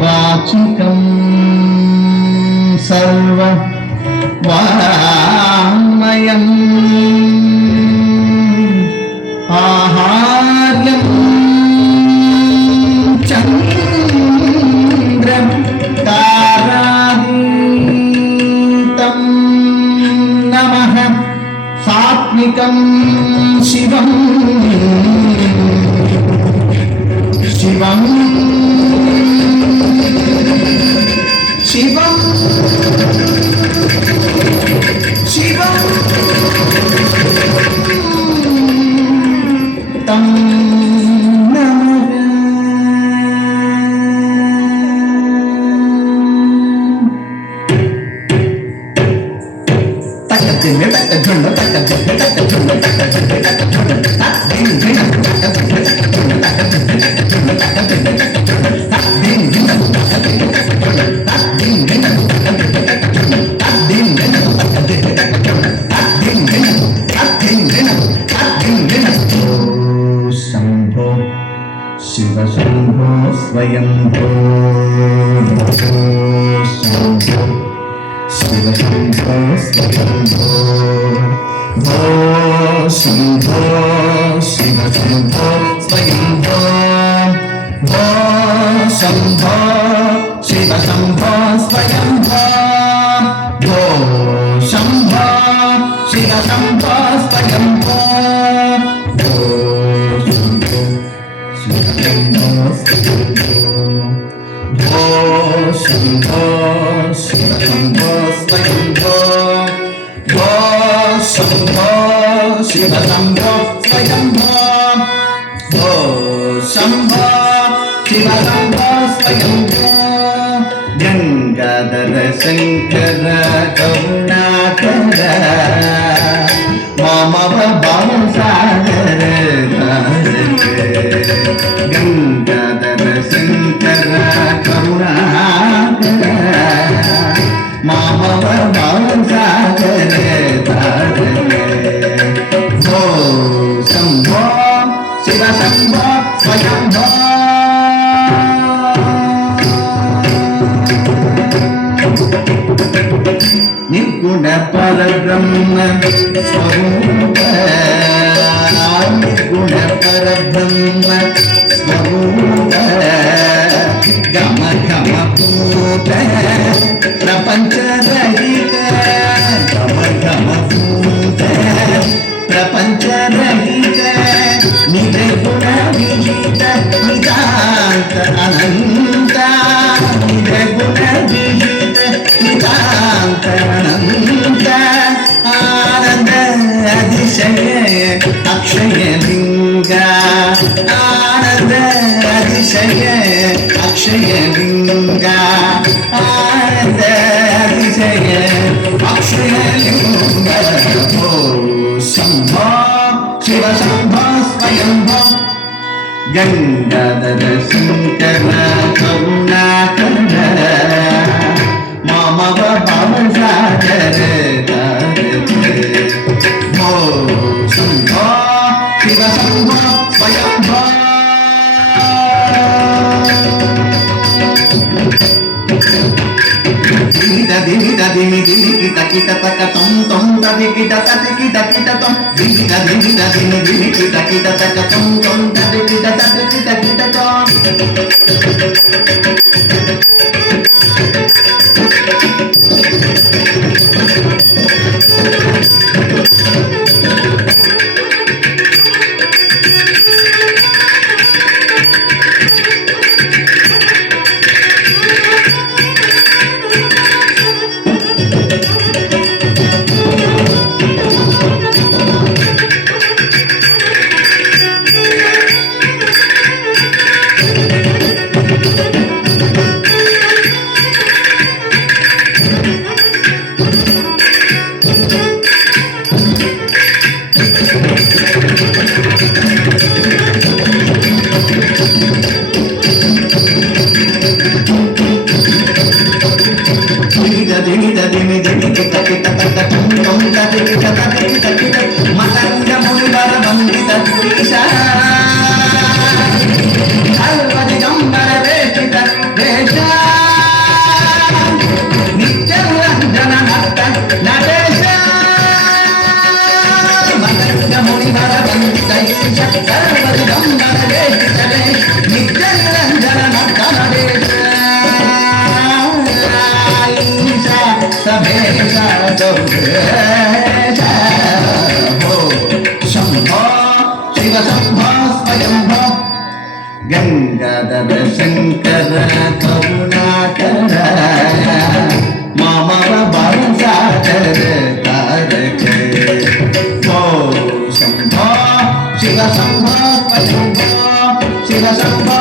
वाचिकं सर्ववाङ्मयम् आहार्यं चन्द्रतारादीतं नमः सात्विकं शिवं शिवं शिवं शिवं तं नमः तकदिने तकजुंड तकजुंड तकजुंड तकजुंड तकजुंड तकदिने शिव शंभो स्वयंभो शंभो शिव शंभो स्वयंभो भो शंभो शिव शंभो स्वयंभो भो शंभो शिव शंभो स्वयंभो भो शंभो शिव शंभो स्वयंभो भो शंभो शिव शंभो स्वयंभो भो शंभो शिव शंभो स्वयंभो भो शंभो शिव शंभो स्वयंभो गंगाधर शंकर करुणाकर मामव भावसागर गंगाधर शंकर करुणाकर मामव भावसागर भो शंभो शिव शंभो स्वयंभो निर्गुण परब्रह्म स्वरूप निर्गुण परब्रह्म स्वरूप गम गम भूत प्रपंच रहित गम गम भूत प्रपंच रहित निर्गुण विहित नितांत अनंत निर्गुण विहित नितांत अनंत आनंद अतिशय अक्षय लिंग आनंद अतिशय अक्षय लिंग आनंद अतिशय अक्षय लिंग भो शंभो शिव शंभो स्वयंभो गंगाधर शंकर करुणाकर मामव भावसागर भो शंभो शिव शंभो स्वयंभो दिनि दिनि दिनि किट किट तक तम तम दि किट तक किट किट तम दिनि दिनि दिनि दिनि किट किट तक तम तम दि किट तक किट किट तम గదాధర శంకర కరుణాకర మామవ బాలసాగర తారక ఓ శంభో శివ శంభో శివ శంభో